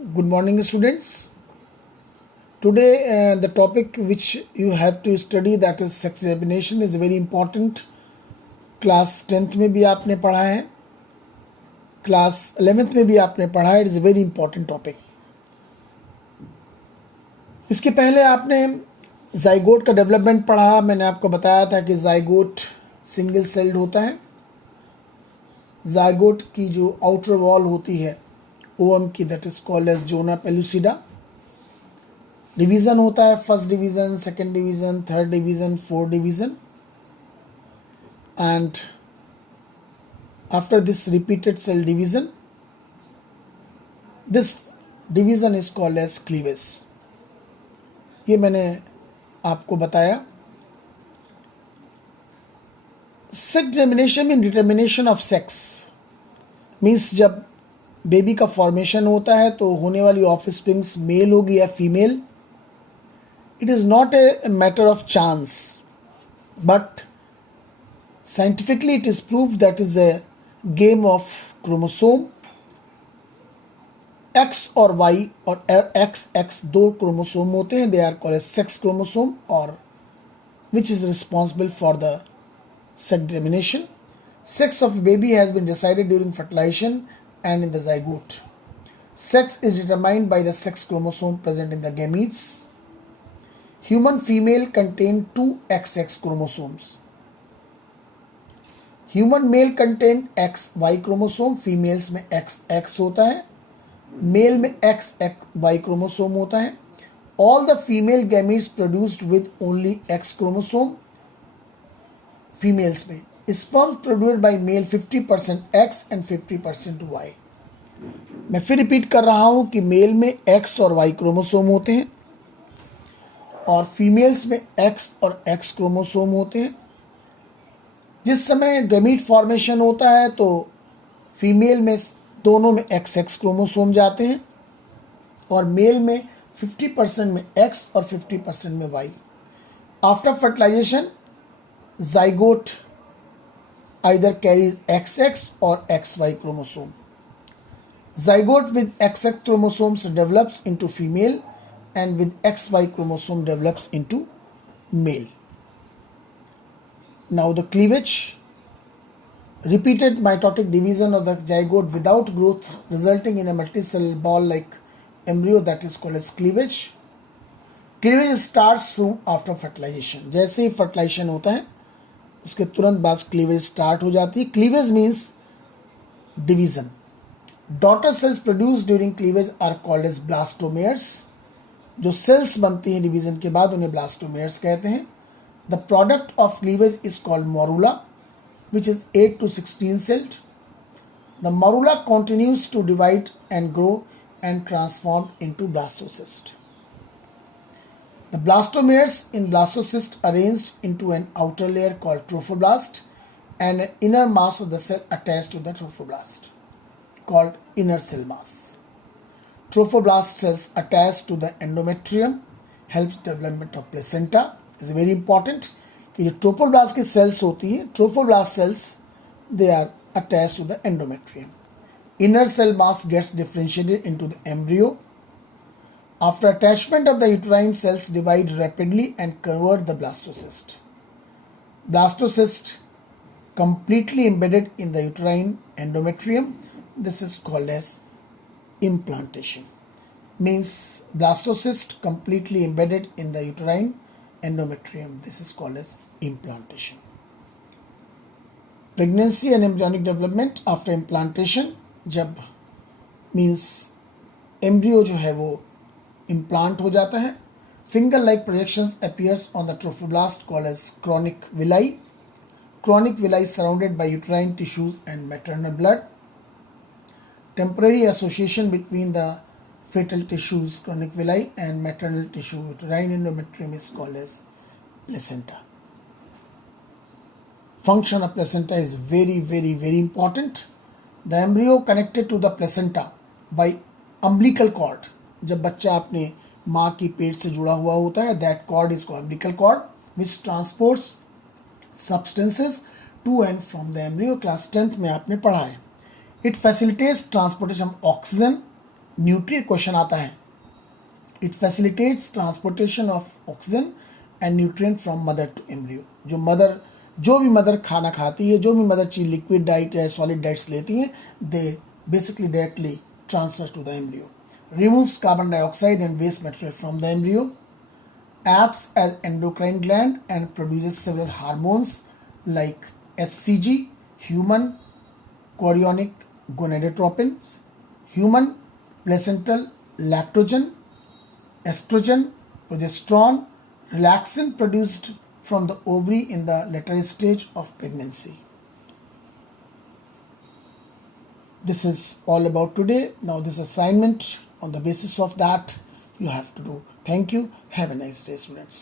Good morning, students. Today, the topic which you have to study, that is sex examination, is very important. Class 10th में भी आपने पढ़ा है, class 11th में भी आपने पढ़ा है. It is a very important topic. इसके पहले आपने जाइगोट का डेवलपमेंट पढ़ा. मैंने आपको बताया था कि जाइगोट सिंगल सेल्ड होता है. जाइगोट की जो आउटर वॉल होती है ओवम की, that is called as zona pellucida. Division होता है first division, second division, third division, fourth division, and after this repeated cell division, this division is called as cleavage. ये मैंने आपको बताया. सेक्स डिटर्मिनेशन में डिटर्मिनेशन ऑफ सेक्स मीन्स जब baby का formation होता है तो होने वाली ऑफ स्प्रिंग्स मेल होगी या female. It is not a matter of chance, but scientifically it is proved that is a game of chromosome. X और Y और XX दो क्रोमोसोम होते हैं. They are called as sex chromosome, or which is responsible for the sex determination. Sex of baby has been decided during fertilization and in the zygote. Sex is determined by the sex chromosome present in the gametes. Human female contain two XX chromosomes. Human male contain XY chromosome. Females में XX होता है. Male में XY chromosome होता है. All the female gametes produced with only X chromosome. Females में sperms produced by male 50% X and 50% Y. मैं फिर repeat कर रहा हूं कि मेल में X और Y क्रोमोसोम होते हैं और फीमेल्स में X और X क्रोमोसोम होते हैं. जिस समय गमीट फॉर्मेशन होता है तो फीमेल में दोनों में XX क्रोमोसोम जाते हैं और मेल में 50% में X और 50% में Y. After fertilisation zygote either carries XX और XY chromosome. Zygote with XX chromosomes develops into female and with XY chromosome develops into male. Now the cleavage, repeated mitotic division of the zygote without growth resulting in a multicell ball-like embryo, that is called as cleavage. Cleavage starts soon after fertilization. जैसे ही fertilization होता है उसके तुरंत बाद cleavage start हो जाती है. Cleavage means division. Daughter cells produced during cleavage are called as blastomeres. जो सेल्स बनती हैं डिवीजन के बाद उन्हें ब्लास्टोमेयर्स कहते हैं. The product of cleavage is called morula which is 8 to 16 celled. The morula continues to divide and grow and transform into blastocyst. The blastomeres in blastocyst arranged into an outer layer called trophoblast and an inner mass of the cell attached to the trophoblast called inner cell mass. Trophoblast cells attached to the endometrium helps development of placenta. Is very important कि जो trophoblast की sales होती हैं, trophoblast sales, they are attached to the endometrium. Inner cell mass gets differentiated into the embryo. After attachment of the uterine cells divide rapidly and convert the blastocyst. Blastocyst completely embedded in the uterine endometrium. This is called as implantation. Means blastocyst completely embedded in the uterine endometrium. This is called as implantation. Pregnancy and embryonic development after implantation. जब means embryo जो है वो implant हो जाता है, finger like projections appears on the trophoblast called as chronic villi. Chronic villi surrounded by uterine tissues and maternal blood. Temporary association between the fetal tissues, chronic villi, and maternal tissue, uterine endometrium, is called as placenta. Function of placenta is very important. The embryo connected to the placenta by umbilical cord. जब बच्चा अपने माँ की पेट से जुड़ा हुआ होता है, that cord is called umbilical cord, which transports substances to and from the embryo. Class 10th में आपने पढ़ा है. It facilitates transportation of oxygen nutrient question आता है, it facilitates transportation of oxygen and nutrient from mother to embryo. जो भी mother खाना खाती है, जो भी मदर चीज लिक्विड डाइट या सॉलिड डाइट्स लेती हैं, they basically directly transfer to the embryo. Removes carbon dioxide and waste material from the embryo, acts as endocrine gland and produces several hormones like HCG, human chorionic gonadotropins, human placental lactogen, estrogen, progesterone, relaxin produced from the ovary in the later stage of pregnancy. This is all about today. Now this assignment, on the basis of that, you have to do. Thank you. Have a nice day, students.